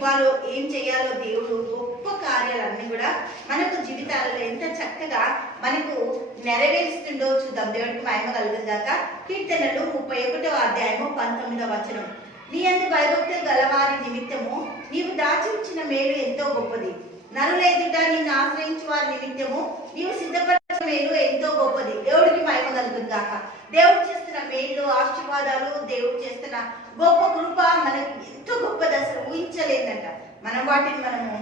ఇవ్వాలో ఏం చేయాలో దేవుడు గొప్ప కార్యాలన్నీ కూడా మనకు జీవితాలలో ఎంత చక్కగా మనకు నెరవేరుస్తుండో చూద్దాం. దేవుడికి మహిమ కలుగుగాక. కీర్తనలు 31వ అధ్యాయము 19వ వచనం. నీ యందు భయభక్తులు గలవారి నిమిత్తము నీవు దాచి ఉంచిన మేలు ఎంతో గొప్పది. నరుల ఎదుట నిన్ను ఆశ్రయించు వారి నిమిత్తము నీవు సిద్ధపరిచిన మేలు ఎంతో గొప్పది. దేవుడికి మహిమ కలుగుగాక. దేవుడు చేస్తున్న మేలు, ఆశీర్వాదాలు, దేవుడు చేస్తున్న గొప్ప కృప మనకి ఎంతో గొప్పది, అసలు ఊహించలేదంట. మనం వాటిని మనము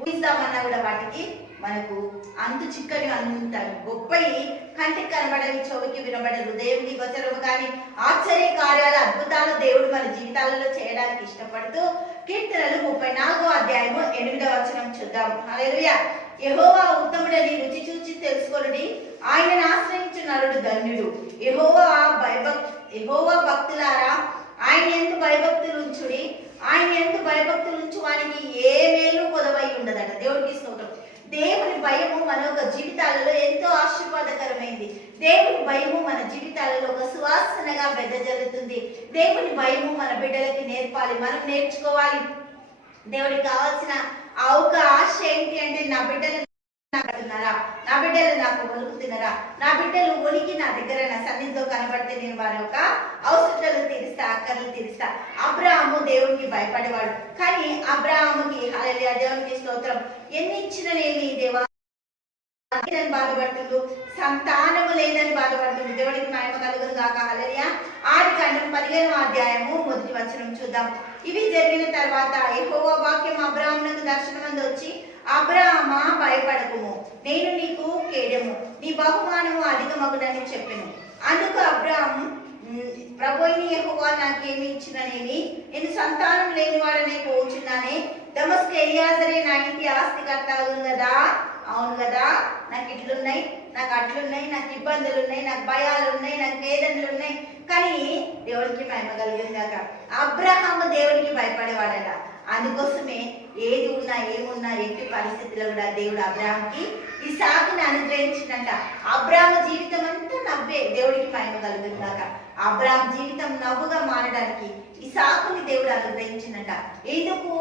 ఊహిస్తామన్నా కూడా వాటికి మనకు అంతు చిక్కని అంటారు. గొప్పయి కంటికి కనబడని, చెవికి వినబడరు. దేవుని గోచరము కానీ ఆశ్చర్య కార్యాలు, అద్భుతాలు దేవుడు మన జీవితాలలో చేయడానికి ఇష్టపడుతూ కీర్తనలు 34వ అధ్యాయము 8వ వచనం చూద్దాం. హల్లెలూయా. యెహోవా ఉత్తముడని రుచి చూచి తెలుసుకొనుడి, ఆయనను ఆశ్రయించు నరుడు ధన్యుడు. యెహోవా భక్తులారా ఆయన యందు భయభక్తులు ఉంచుడి, ఆయన యందు భయభక్తులు ఉంచు వానికి ఏ మేలు కొదవై ఉండదట. దేవుడికి స్తోత్రం. దేవుని భయము మన యొక్క జీవితాలలో ఎంతో ఆశీర్వాదకరమైంది. దేవుని భయము మన జీవితాలలో ఒక సువాసనగా వెదజల్లుతుంది. దేవుని భయము మన బిడ్డలకి నేర్పాలి, మనం నేర్చుకోవాలి. దేవుడికి కావాల్సిన ఆ ఒక ఆశ ఏంటి అంటే, నా బిడ్డలు నా బిడ్డలు నాకు ఒలుకుతున్నారా, నా బిడ్డలు ఒలికి నా దగ్గర నా సన్నిధిలో కనబడితే నేను వారి యొక్క అవసరాలు తీరుస్తా, అక్కర్లు తీరుస్తా. అబ్రాహాము దేవునికి భయపడేవాడు, కానీ అబ్రాహాముకి హల్లెలూయా దేవునికి స్తోత్రం ఎన్ని ఇచ్చిననేమి దేవా బాధపడుతుండు, సంతానము లేదని బాధపడుతుంది. దేవుడికి మహిమ కలుగును గాక. హల్లెలూయా. ఆదికాండం 15వ అధ్యాయము 1వ వచనం చూద్దాం. ఇవి జరిగిన తర్వాత యెహోవా వాక్యం అబ్రాహామునకు దర్శనమందు వచ్చి, అబ్రాహామా భయపడకుము, నేను నీకు కేడెము, నీ బహుమానము అధికమగునని చెప్పెను. అందుకు అబ్రాహాము, ప్రభువైన యెహోవా నాకేమి ఇచ్చిననేమి, నేను సంతానం లేనివాడనే పోచున్నానే, దమస్కు ఎలియాజరే నా ఇంటి ఆస్తికర్త అవును కదా. అవును కదా, నాకు ఇట్లున్నాయి, నాకు అట్లున్నాయి, నాకు ఇబ్బందులు ఉన్నాయి, నాకు భయాలు ఉన్నాయి, నాకు వేదనలు ఉన్నాయి, కానీ దేవుడికి మహిమ కలిగిందాక. అబ్రహాము దేవుడికి భయపడేవాడట. అందుకోసమే ఏది ఉన్నా ఏమున్నా ఎట్టి పరిస్థితుల్లో కూడా దేవుడు అబ్రాహాంకి ఇస్సాకుని అనుగ్రహించినట్ట. అబ్రాహాము జీవితం అంతా నవ్వే. దేవుడికి మహిమ కలుగుతుందాక. అబ్రాహాం జీవితం నవ్వుగా మారడానికి ఇస్సాకుని దేవుడు అనుగ్రహించినట్ట. ఎందుకు?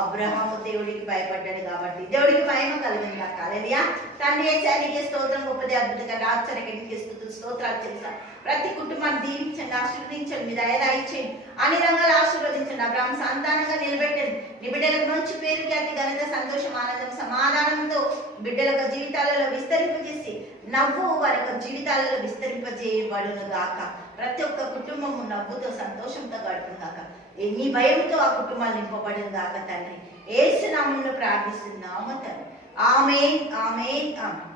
అబ్రహాము దేవుడికి భయపడ్డాడు కాబట్టి. దేవుడికి మహిమ కలుగుతుందాక. హల్లెలూయా. తండ్రి యేసయ్యకే స్తోత్రం, గొప్పది అద్భుతంగా ఆశ్చర్యకరమైన స్తుతులు స్తోత్రాలు చెల్లిస్తాను. ప్రతి కుటుంబాన్ని దీవించండి, ఆశీర్వదించండి, మీ దయ దయచేయండి, అన్ని రంగాలు ఆశీర్వదించండి. అబ్రాహాం సంతానంగా నిలబెట్టండి. నీ బిడ్డలకు మంచి పేరు, ఖ్యాతి, ఘనత, సంతోషం, ఆనందం, సమాధానంతో బిడ్డల యొక్క జీవితాలలో విస్తరింపజేసి నవ్వు వారి యొక్క జీవితాలలో విస్తరింపజేయబడును గాక. ప్రతి ఒక్క కుటుంబము నవ్వుతో సంతోషంతో గడుపును గాక. నీ భయంతో ఆ కుటుంబాలు నింపబడును గాక. తండ్రి యేసు నామములో ప్రార్థిస్తున్నాము తండ్రి. ఆమేన్, ఆమేన్, ఆమేన్.